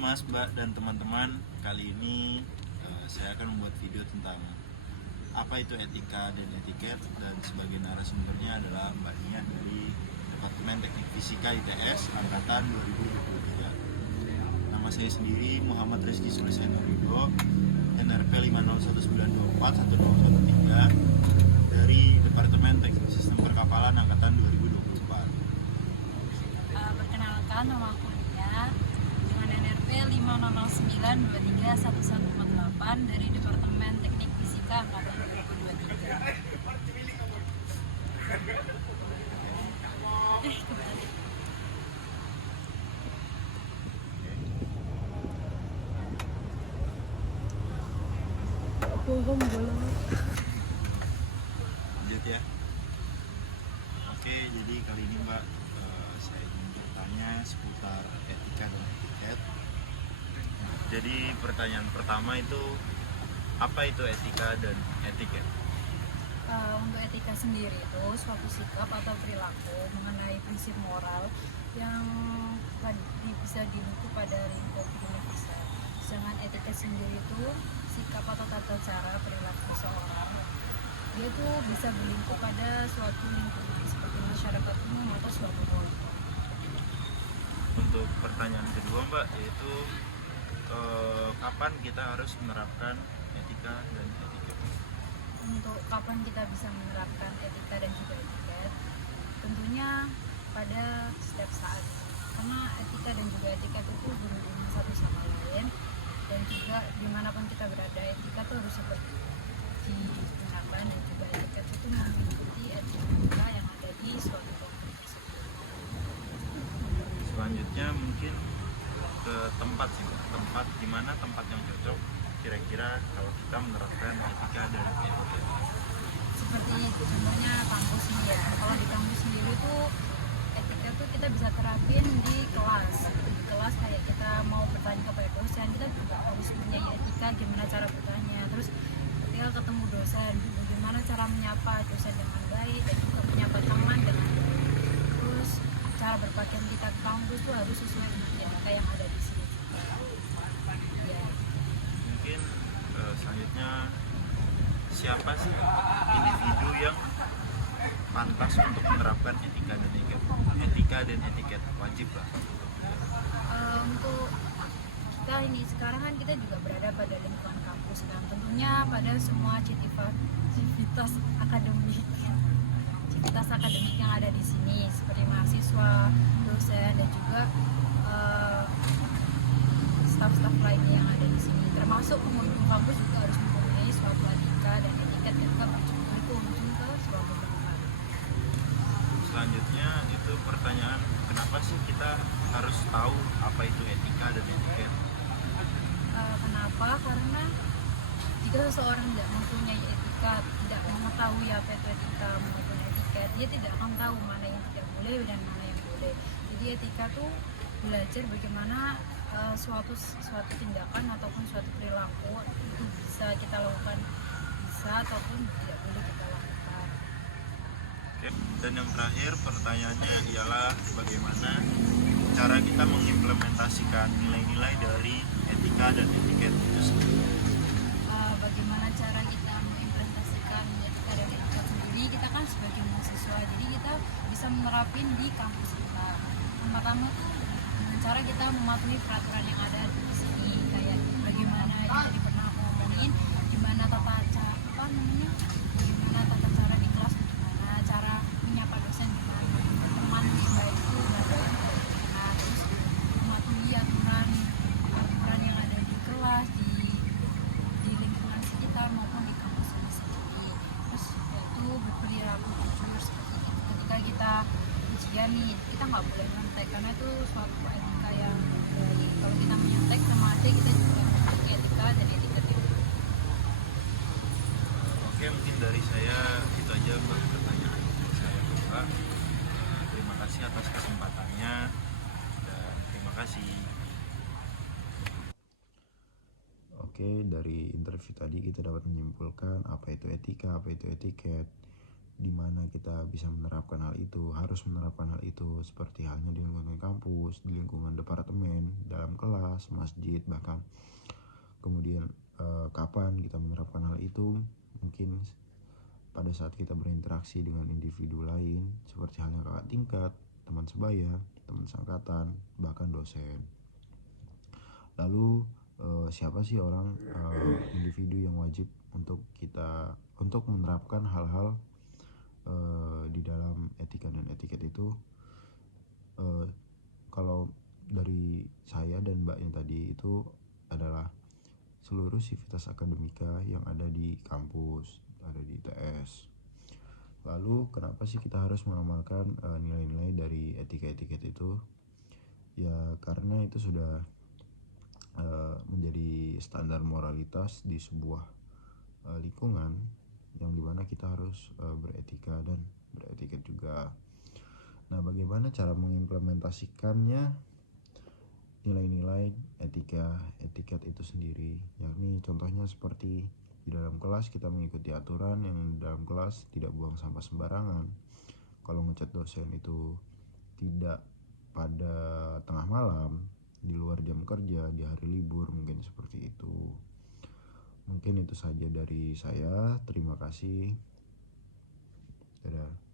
Mas, Mbak, dan teman-teman. Kali ini saya akan membuat video tentang apa itu etika dan etiket, dan sebagai narasumbernya adalah Mbak Nia dari Departemen Teknik Fisika ITS Angkatan 2023. Nama saya sendiri Muhammad Rizky Suliseno Ridho, NRP 501924113 dari Departemen Teknik Sistem Perkapalan Angkatan 2024. Perkenalkan, nama aku Lia dengan NRP 509231148 dari Departemen Teknik Fisika Angkatan 2023. Kembali. Lanjut ya. Oke, jadi kali ini Mbak, saya ingin bertanya seputar etika dan etiket. Jadi pertanyaan pertama itu, apa itu etika dan etiket? Untuk etika sendiri itu suatu sikap atau perilaku mengenai prinsip moral yang bisa dilingkup pada lingkup universal. Sedangkan etika sendiri itu sikap atau tata cara perilaku seseorang. Dia tuh bisa berlingkup pada suatu lingkup seperti masyarakat umum atau suatu kelompok. Untuk pertanyaan kedua Mbak, yaitu kapan kita harus menerapkan etika dan etiket? Untuk kapan kita bisa menerapkan etika dan juga etiket, tentunya pada setiap saat, karena etika dan juga etiket itu berhubungan satu sama lain, dan juga dimanapun kita berada, etika itu harus seperti digunakan, dan juga etiket itu mengikuti etika yang ada di suatu kelompok tersebut. Selanjutnya mungkin ke tempat sih Mbak. Tempat dimana tempat yang cocok kira-kira kalau kita menerapkan etika dan etiket? Seperti contohnya kampus nih ya, kalau di kampus sendiri tuh etika tuh kita bisa terapin di kelas. Di kelas kayak kita mau bertanya kepada dosen, kita juga harus punya etika gimana cara bertanya. Terus ketika ketemu dosen, bagaimana cara menyapa dosen dengan baik dan juga menyapa teman dengan baik. Terus cara berpakaian kita ke kampus tuh harus sesuai dengan etika yang ada di sini juga. Ya. Mungkin selanjutnya, siapa sih individu yang pantas untuk menerapkan etika dan etiket? Etika dan etiket wajib lah. Untuk kita ini sekarang kan kita juga berada pada lingkungan kampus kan, tentunya pada semua civitas akademik yang ada di sini seperti mahasiswa, dosen, dan juga staf-staf lainnya yang ada di sini, termasuk pengunjung kampus juga harus mempunyai suatu etika dan etiket ketika berkunjung ke suatu tempat. Selanjutnya itu pertanyaan, kenapa sih kita harus tahu apa itu etika dan etiket? Kenapa? Karena jika seseorang tidak mempunyai etika, tidak mengetahui apa itu etika maupun etiket, dia tidak akan tahu mana yang tidak boleh dan mana yang boleh. Jadi etika tuh belajar bagaimana suatu tindakan ataupun suatu perilaku itu bisa kita lakukan, bisa ataupun tidak boleh kita lakukan. Oke. Dan yang terakhir pertanyaannya ialah bagaimana cara kita mengimplementasikan nilai-nilai dari etika dan etiket itu sendiri? Bagaimana cara kita mengimplementasikan etika dan etiket sendiri? Kita kan sebagai mahasiswa, jadi kita bisa menerapin di kampus kita. Yang pertama tuh dengan cara kita mematuhi peraturan yang ada di sini, kayak bagaimana yang tadi pernah aku ngomongin, gimana gimana tata cara di kelas, gimana cara menyapa dosen, gimana teman yang baik itu bagaimana, terus mematuhi aturan yang ada di kelas, di lingkungan sekitar maupun di kampus ini sendiri. Terus yaitu berperilaku jujur seperti itu. Ketika kita ujian nih, kita nggak boleh nyontek karena itu suatu etika yang baik. Kalau kita menyontek sama aja kita juga memiliki etika dan etiket itu. Oke, mungkin dari saya itu aja Mbak pertanyaan saya Mbak. Terima kasih atas kesempatannya dan terima kasih. Oke, dari interview tadi kita dapat menyimpulkan apa itu etika, apa itu etiket, di mana kita bisa menerapkan hal itu, harus menerapkan hal itu, seperti halnya di lingkungan kampus, di lingkungan departemen, dalam kelas, masjid, bahkan kemudian kapan kita menerapkan hal itu, mungkin pada saat kita berinteraksi dengan individu lain seperti halnya kakak tingkat, teman sebaya, teman seangkatan, bahkan dosen. Lalu siapa sih orang individu yang wajib untuk menerapkan hal-hal di dalam etika dan etiket itu? Kalau dari saya dan mbaknya tadi itu adalah seluruh sivitas akademika yang ada di kampus, ada di ITS. Lalu kenapa sih kita harus mengamalkan nilai-nilai dari etika-etiket itu? Ya karena itu sudah menjadi standar moralitas di sebuah lingkungan yang dimana kita harus beretika dan beretiket juga. Nah, bagaimana cara mengimplementasikannya nilai-nilai etiket itu sendiri? Yakni contohnya seperti di dalam kelas kita mengikuti aturan yang dalam kelas tidak buang sampah sembarangan. Kalau ngecat dosen itu tidak pada tengah malam, di luar jam kerja, di hari libur, mungkin seperti itu. Mungkin itu saja dari saya. Terima kasih. Dadah.